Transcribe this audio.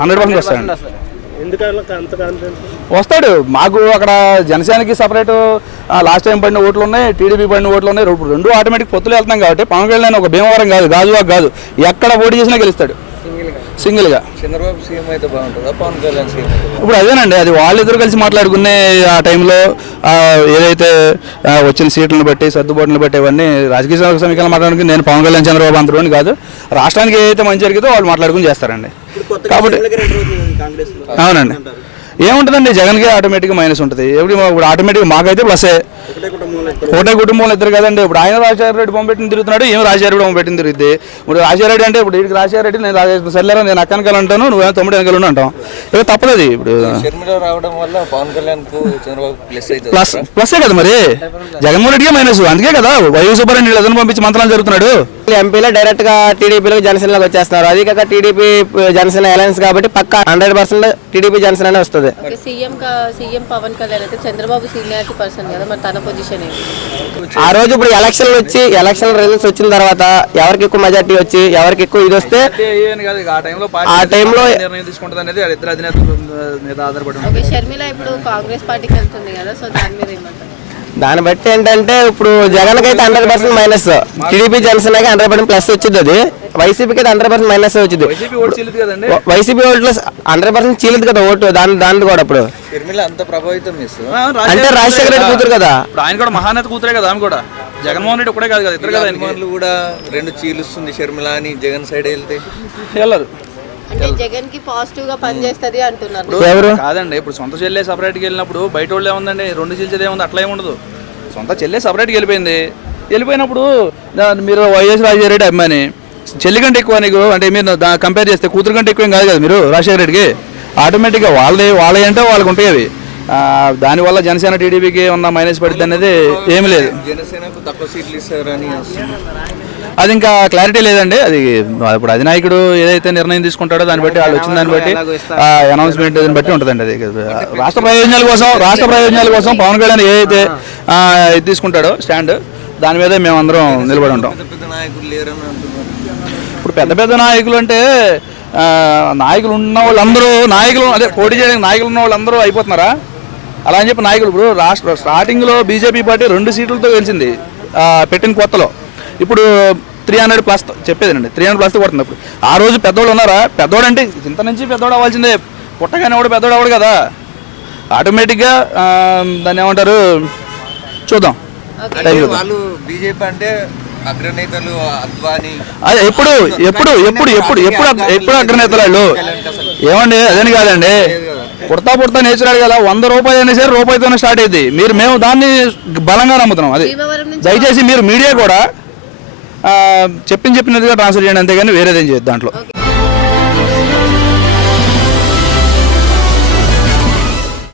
100% వస్తాడు. వస్తాడు. మాకు అక్కడ జనసేనకి సపరేట్ లాస్ట్ టైం పడిన ఓట్లు ఉన్నాయి, టీడీపీ పడిన ఓట్లు ఉన్నాయి. రెండు ఆటోమేటిక్ పొత్తులు వెళ్తున్నాం కాబట్టి పవన్ కళ్యాణ్ ఒక భీమవరం కాదు, గాజువాక కాదు, ఎక్కడ పోటీ చేసినా గెలుస్తాడు సింగిల్గా. చంద్రబాబు సీఎం అయితే బాగుంటుందా, పవన్ కళ్యాణ్ సీఎం? ఇప్పుడు అదేనండి, అది వాళ్ళిద్దరు కలిసి మాట్లాడుకునే ఆ టైంలో ఏదైతే వచ్చిన సీట్లను బట్టి సర్దుబాటులను బట్టి ఇవన్నీ రాజకీయ సమీకరణలు మాట్లాడుకుని నేను పవన్ కళ్యాణ్ చంద్రబాబు అంతలోని కాదు, రాష్ట్రానికి ఏదైతే మంచి జరిగిందో వాళ్ళు మాట్లాడుకుని చేస్తారండి. కాబట్టి అవునండి, ఏముంటుందండి, జగన్కి ఆటోమేటిక్గా మైనస్ ఉంటుంది. ఇప్పుడు ఆటోమేటిక్గా మాకైతే ప్లస్సే. ఒకటే కుటుంబంలో ఇద్దరు కదండి. ఇప్పుడు ఆయన రాజశేఖర రెడ్డి బొమ్మ తిరుగుతున్నాడు, ఏం రాజశేఖర రెడ్డి బొమ్మ పెట్టింది తిరుగుద్ది. ఇప్పుడు రాజశేఖర రెడ్డి అంటే ఇప్పుడు వీడికి రాజశేఖర రెడ్డి, నేను సర్లేరా నేను అక్క వెనకాల అంటాను, నువ్వేమో తమ్ముడు వెనకాల అంటాం. ఇక తప్పదు. ఇప్పుడు రావడం వల్ల పవన్ కళ్యాణ్ ప్లస్సే కదా మరి, జగన్మోహన్ రెడ్డిగా మైనస్. అందుకే కదా వైవి సుబ్బారెడ్డి ఎదురు పంపించి మంత్రాలు జరుగుతున్నాడు. ఎంపీలో డైరెక్ట్ గా టీడీపీలో జనసేనలోకి వచ్చేస్తున్నారు. అది కాక టీడీపీ జనసేన అలయన్స్ కాబట్టి పక్కా 100% టీడీపీ జనసేన అనే వస్తుంది. సీఎం పవన్ కళ్యాణ్ అయితే చంద్రబాబు సీనియారిటీ పర్సన్ కదా, మరి తన పొజిషన్ ఏంటి? ఆ రోజు ఇప్పుడు ఎలక్షన్ రిజల్ట్స్ వచ్చిన తర్వాత ఎవరికి ఎక్కువ మెజార్టీ వచ్చి ఎవరికి ఎక్కువ ఇది వస్తే ఆ టైంలో షర్మిల ఇప్పుడు కాంగ్రెస్ పార్టీకి వెళ్తుంది కదా, సో దాని మీద ఏమంటారు? దాన్ని బట్టి ఏంటంటే ఇప్పుడు జగన్ కి అయితే 100% మైనస్, టీడీపీ జనసేనకి 100% ప్లస్ వచ్చింది. అది వైసీపీకి అయితే 100% మైనస్ వచ్చింది. వైసీపీ ఓట్లు 100% చీలదు కదా ఓటు, దాని కూడా ఇప్పుడు అంటే రాజశేఖర రెడ్డి కూతురు కదా, ఆయన కూడా మహానేత కూతురే కదా, ఆమె కూడా జగన్మోహన్ రెడ్డి ఒకటే కాదు కదా, ఇద్దరు కదా. కూడా 2 చీలుస్తుంది షర్మిల అని జగన్ సైడ్ వెళ్తే వెళ్ళరు. అంటే జగన్ కి పాజిటివ్ గా పనిచేస్తుంది అంటున్నారు. ఎవరు కాదండి, ఇప్పుడు సొంత చెల్లె సపరేట్కి వెళ్ళినప్పుడు బయట వాళ్ళు ఏముందండి, 2 చీల్చేది ఏముంది, అట్లా ఏముండదు. సొంత చెల్లె సపరేట్కి వెళ్ళిపోయినప్పుడు మీరు వైఎస్ రాజశేఖర రెడ్డి అమ్మాయిని చెల్లి కంటే ఎక్కువ నీకు అంటే మీరు కంపేర్ చేస్తే కూతురు కంటే ఎక్కువ ఏం కాదు కదా మీరు రాజశేఖర రెడ్డికి. ఆటోమేటిక్గా వాళ్ళే అంటే వాళ్ళకి ఉంటాయి అవి. దానివల్ల జనసేన టీడీపీకి ఉన్న మైనస్ పడుతుంది అనేది ఏమి లేదు. జనసేనకు తక్కువ సీట్లు ఇస్తారని అది ఇంకా క్లారిటీ లేదండి. అది ఇప్పుడు అధినాయకుడు ఏదైతే నిర్ణయం తీసుకుంటాడో దాన్ని బట్టి, వాళ్ళు వచ్చిన దాన్ని బట్టి అనౌన్స్మెంట్ దాన్ని బట్టి ఉంటుందండి. అది రాష్ట్ర ప్రయోజనాల కోసం పవన్ కళ్యాణ్ ఏదైతే తీసుకుంటాడో స్టాండ్, దాని మీద మేమందరం నిలబడి ఉంటాం. ఇప్పుడు పెద్ద నాయకులు అంటే నాయకులు ఉన్న వాళ్ళందరూ అదే పోటీ చేయడానికి నాయకులు ఉన్న వాళ్ళందరూ అయిపోతున్నారా అలా అని చెప్పి నాయకులు. ఇప్పుడు స్టార్టింగ్లో బీజేపీ పార్టీ 2 సీట్లతో గెలిచింది పెట్టిన కొత్తలో. ఇప్పుడు 300+ చెప్పేదండి, 300+ కొడుతుంది. ఇప్పుడు ఆ రోజు పెద్దోళ్ళు ఉన్నారా? పెద్దోడు అంటే ఇంత నుంచి పెద్దోడు అవ్వాల్సిందే, పుట్టగానే కూడా పెద్దోడు అవ్వడు కదా. ఆటోమేటిక్గా దాన్ని ఏమంటారు చూద్దాం. వాళ్ళు బీజేపీ అంటే అగ్రనేతలు అద్వానీ ఎప్పుడు అగ్రనేతలు వాళ్ళు ఏమండి, అదని కాదండి. పుడతా నేచురల్ కదా, 100 రూపాయలు అయినా సరే రూపాయితోనే స్టార్ట్ అయింది. మేము దాన్ని బలంగా నమ్ముతున్నాం. అది దయచేసి మీరు మీడియా కూడా చెప్పినట్టుగా ట్రాన్స్ఫర్ చేయండి, అంతేగాని వేరేదేం చేయొద్దు దాంట్లో.